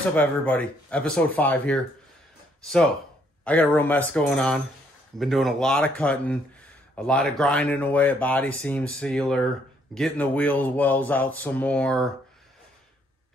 What's up, everybody? Episode 5 here. So, I got a real mess going on. I've been doing a lot of cutting, a lot of grinding away at body seam sealer, getting the wheels wells out some more,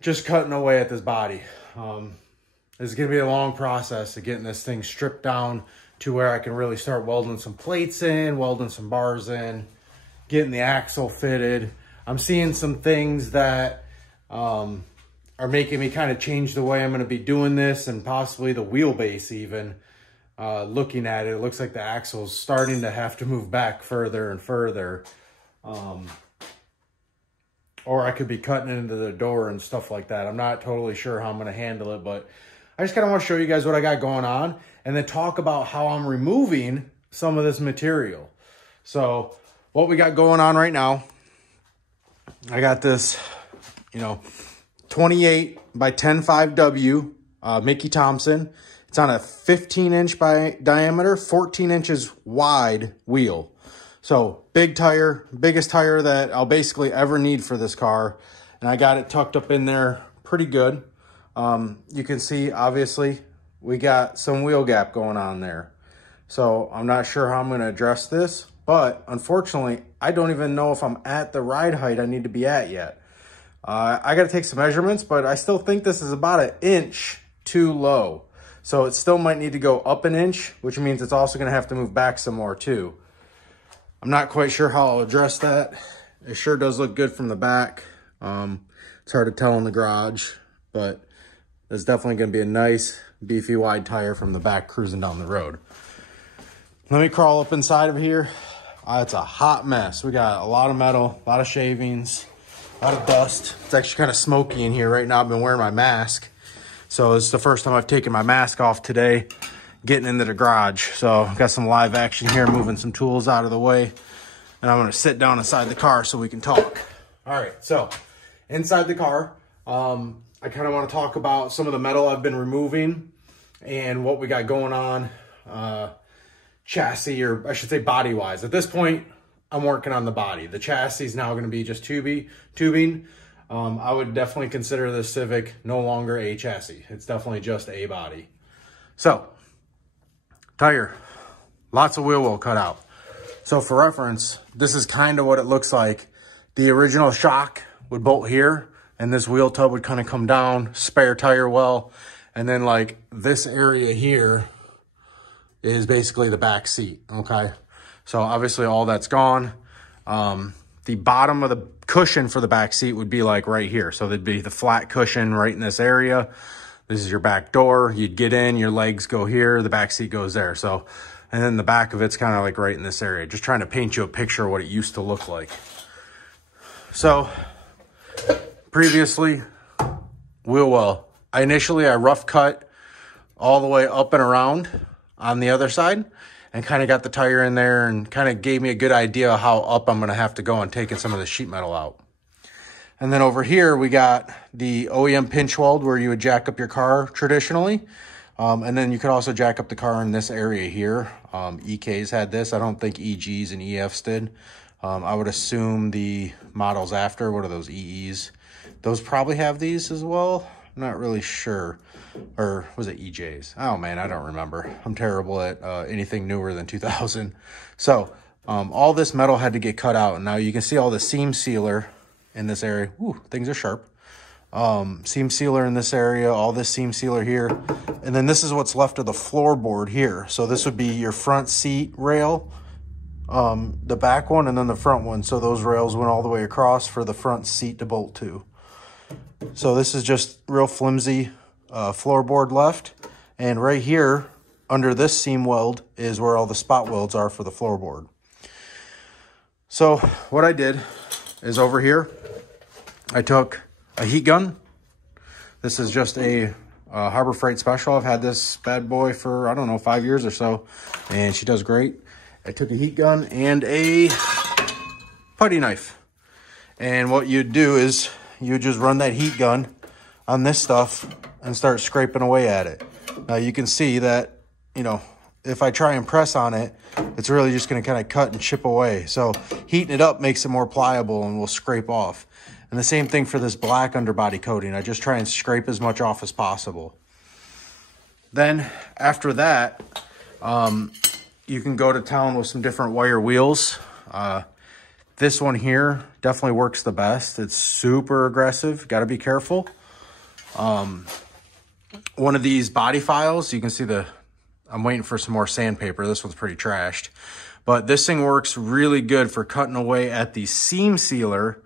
just cutting away at this body. This is going to be a long process of getting this thing stripped down to where I can really start welding some plates in, welding some bars in, getting the axle fitted. I'm seeing some things that are making me kind of change the way I'm going to be doing this, and possibly the wheelbase even. Looking at it, it looks like the axle's starting to have to move back further and further. Or I could be cutting into the door and stuff like that. I'm not totally sure how I'm going to handle it, but I just kind of want to show you guys what I got going on and then talk about how I'm removing some of this material. So what we got going on right now, I got this, 28 by 10.5W Mickey Thompson. It's on a 15-inch by diameter, 14 inches wide wheel. So big tire, biggest tire that I'll basically ever need for this car. And I got it tucked up in there pretty good. You can see, obviously, we got some wheel gap going on there. So I'm not sure how I'm going to address this, but unfortunately, I don't even know if I'm at the ride height I need to be at yet. I got to take some measurements, but I still think this is about an inch too low. So it still might need to go up an inch, which means it's also going to have to move back some more too. I'm not quite sure how I'll address that. It sure does look good from the back. It's hard to tell in the garage, but it's definitely going to be a nice, beefy, wide tire from the back cruising down the road. Let me crawl up inside of here. It's a hot mess. We got a lot of metal, a lot of shavings, a lot of dust. It's actually kind of smoky in here right now. I've been wearing my mask. So it's the first time I've taken my mask off today, getting into the garage. So I've got some live action here, moving some tools out of the way. And I'm going to sit down inside the car so we can talk. All right, so inside the car, I kind of want to talk about some of the metal I've been removing and what we got going on chassis, or I should say body-wise. At this point, I'm working on the body. The chassis is now going to be just tubing. I would definitely consider the Civic no longer a chassis. It's definitely just a body. So, tire, lots of wheel well cut out. So for reference, this is kind of what it looks like. The original shock would bolt here, and this wheel tub would kind of come down, spare tire well, and then like this area here is basically the back seat, okay? So obviously all that's gone. The bottom of the cushion for the back seat would be like right here. So there'd be the flat cushion right in this area. This is your back door. You'd get in, your legs go here, the back seat goes there. So, and then the back of it's kind of like right in this area. Just trying to paint you a picture of what it used to look like. So previously, wheel well. I rough cut all the way up and around on the other side and kind of got the tire in there and kind of gave me a good idea of how up I'm going to have to go on taking some of the sheet metal out. And then over here, we got the OEM pinch weld where you would jack up your car traditionally. And then you could also jack up the car in this area here. EKs had this. I don't think EGs and EFs did. I would assume the models after, what are those, EEs? Those probably have these as well. I'm not really sure. Or was it EJs? Oh man, I don't remember. I'm terrible at anything newer than 2000. So all this metal had to get cut out. And now you can see all the seam sealer in this area. Ooh, things are sharp. Seam sealer in this area, all this seam sealer here. And then this is what's left of the floorboard here. So this would be your front seat rail, the back one, and then the front one. So those rails went all the way across for the front seat to bolt to. So this is just real flimsy floorboard left. And right here under this seam weld is where all the spot welds are for the floorboard. So what I did is over here, I took a heat gun. This is just a Harbor Freight Special. I've had this bad boy for, I don't know, 5 years or so, and she does great. I took a heat gun and a putty knife. And what you'd do is you just run that heat gun on this stuff and start scraping away at it. Now you can see that, if I try and press on it, it's really just going to kind of cut and chip away. So heating it up makes it more pliable and will scrape off. And the same thing for this black underbody coating. I just try and scrape as much off as possible. Then after that, you can go to town with some different wire wheels. This one here definitely works the best. It's super aggressive. Got to be careful. One of these body files, you can see I'm waiting for some more sandpaper. This one's pretty trashed. But this thing works really good for cutting away at the seam sealer,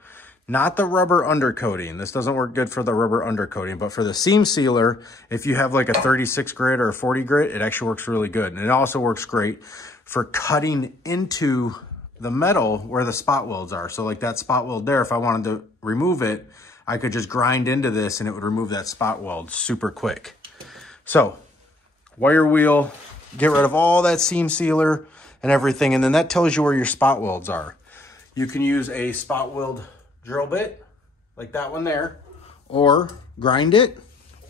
not the rubber undercoating. This doesn't work good for the rubber undercoating, but for the seam sealer, if you have like a 36 grit or a 40 grit, it actually works really good. And it also works great for cutting into the metal where the spot welds are. So like that spot weld there, if I wanted to remove it, I could just grind into this and it would remove that spot weld super quick. So wire wheel, get rid of all that seam sealer and everything. And then that tells you where your spot welds are. You can use a spot weld drill bit like that one there, or grind it,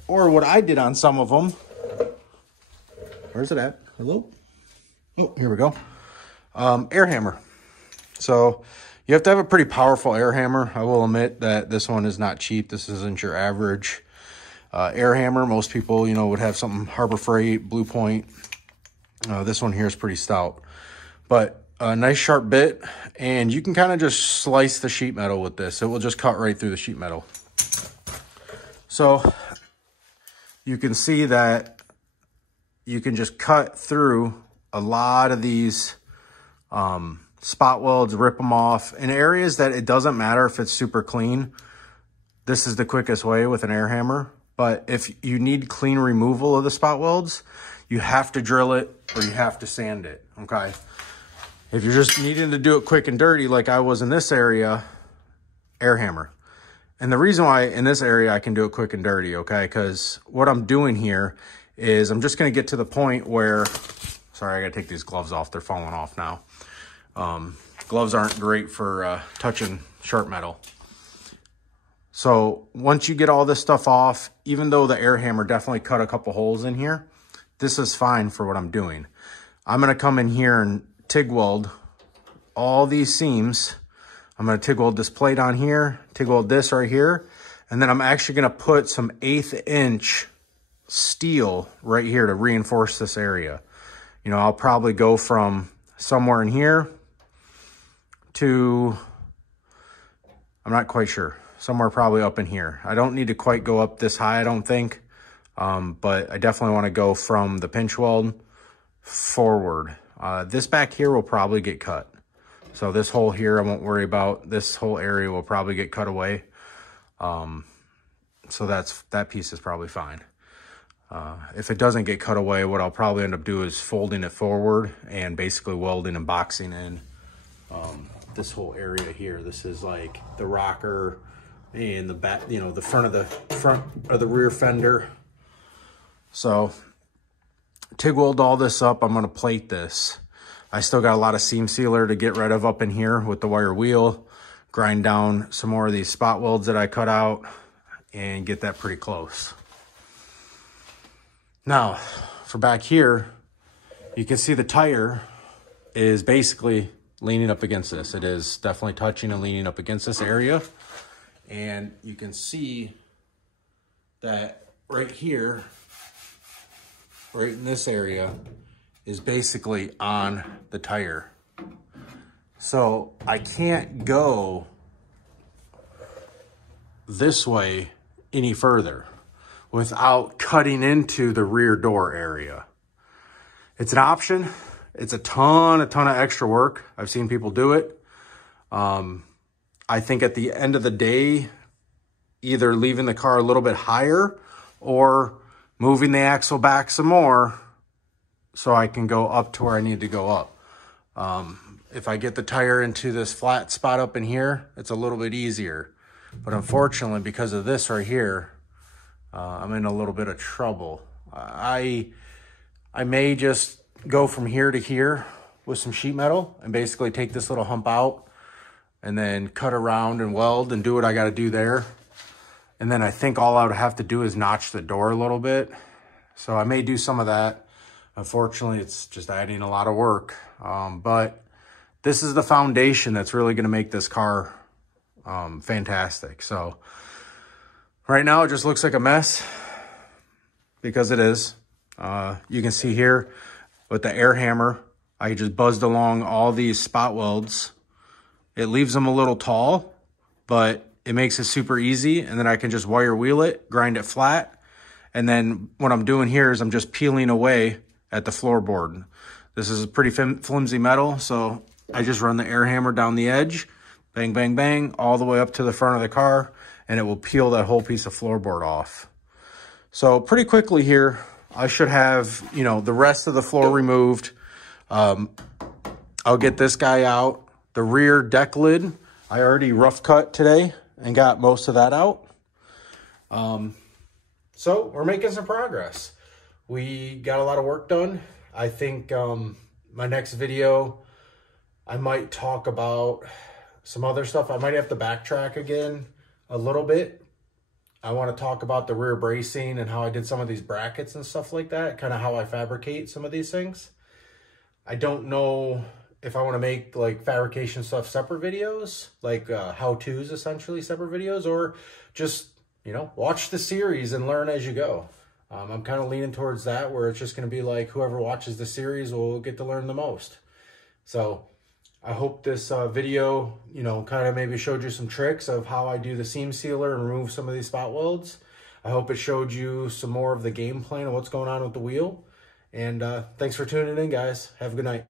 or what I did on some of them. Where's it at? Hello? Oh, here we go. Air hammer. So you have to have a pretty powerful air hammer. I will admit that this one is not cheap. This isn't your average air hammer. Most people, you know, would have something Harbor Freight, Blue Point. This one here is pretty stout, but a nice sharp bit, and you can kind of just slice the sheet metal with this. It will just cut right through the sheet metal. So you can see that you can just cut through a lot of these spot welds, rip them off in areas that it doesn't matter if it's super clean. This is the quickest way with an air hammer. But if you need clean removal of the spot welds, you have to drill it or you have to sand it, okay? If you're just needing to do it quick and dirty like I was in this area, air hammer. And the reason why in this area I can do it quick and dirty, okay? Because what I'm doing here is I'm just gonna get to the point where, sorry, I gotta take these gloves off. They're falling off now. Gloves aren't great for touching sharp metal. So once you get all this stuff off, even though the air hammer definitely cut a couple holes in here, this is fine for what I'm doing. I'm gonna come in here and TIG weld all these seams. I'm gonna TIG weld this plate on here, TIG weld this right here, and then I'm actually gonna put some 1/8 inch steel right here to reinforce this area. You know, I'll probably go from somewhere in here to, I'm not quite sure, somewhere probably up in here. I don't need to quite go up this high, I don't think, but I definitely wanna go from the pinch weld forward. This back here will probably get cut. So this hole here, I won't worry about. This whole area will probably get cut away. So that piece is probably fine. If it doesn't get cut away, what I'll probably end up doing is folding it forward and basically welding and boxing in this whole area here. This is like the rocker and the back, you know, the front of the rear fender. So TIG weld all this up. I'm gonna plate this. I still got a lot of seam sealer to get rid of up in here with the wire wheel, grind down some more of these spot welds that I cut out and get that pretty close. Now, for back here, you can see the tire is basically leaning up against this. It is definitely touching and leaning up against this area. And you can see that right here, right in this area, is basically on the tire. So I can't go this way any further without cutting into the rear door area. It's an option. It's a ton of extra work. I've seen people do it. I think at the end of the day, either leaving the car a little bit higher or moving the axle back some more so I can go up to where I need to go up. If I get the tire into this flat spot up in here, it's a little bit easier. But unfortunately, because of this right here, I'm in a little bit of trouble. I may just go from here to here with some sheet metal and basically take this little hump out and then cut around and weld and do what I got to do there. And then I think all I would have to do is notch the door a little bit. So I may do some of that. Unfortunately, it's just adding a lot of work. But this is the foundation that's really going to make this car fantastic. So right now it just looks like a mess because it is. You can see here with the air hammer, I just buzzed along all these spot welds. It leaves them a little tall, but it makes it super easy. And then I can just wire wheel it, grind it flat. And then what I'm doing here is I'm just peeling away at the floorboard. This is a pretty flimsy metal, so I just run the air hammer down the edge, bang, bang, bang, all the way up to the front of the car, and it will peel that whole piece of floorboard off. So pretty quickly here, I should have, you know, the rest of the floor removed. I'll get this guy out. The rear deck lid, I already rough cut today and got most of that out. So we're making some progress. We got a lot of work done. I think my next video, I might talk about some other stuff. I might have to backtrack again a little bit. I want to talk about the rear bracing and how I did some of these brackets and stuff like that, kind of how I fabricate some of these things. I don't know if I want to make like fabrication stuff separate videos, like how-tos essentially separate videos, or just, you know, watch the series and learn as you go. I'm kind of leaning towards that, where it's just going to be like whoever watches the series will get to learn the most. So I hope this video, you know, kind of maybe showed you some tricks of how I do the seam sealer and remove some of these spot welds. I hope it showed you some more of the game plan of what's going on with the wheel. And thanks for tuning in, guys. Have a good night.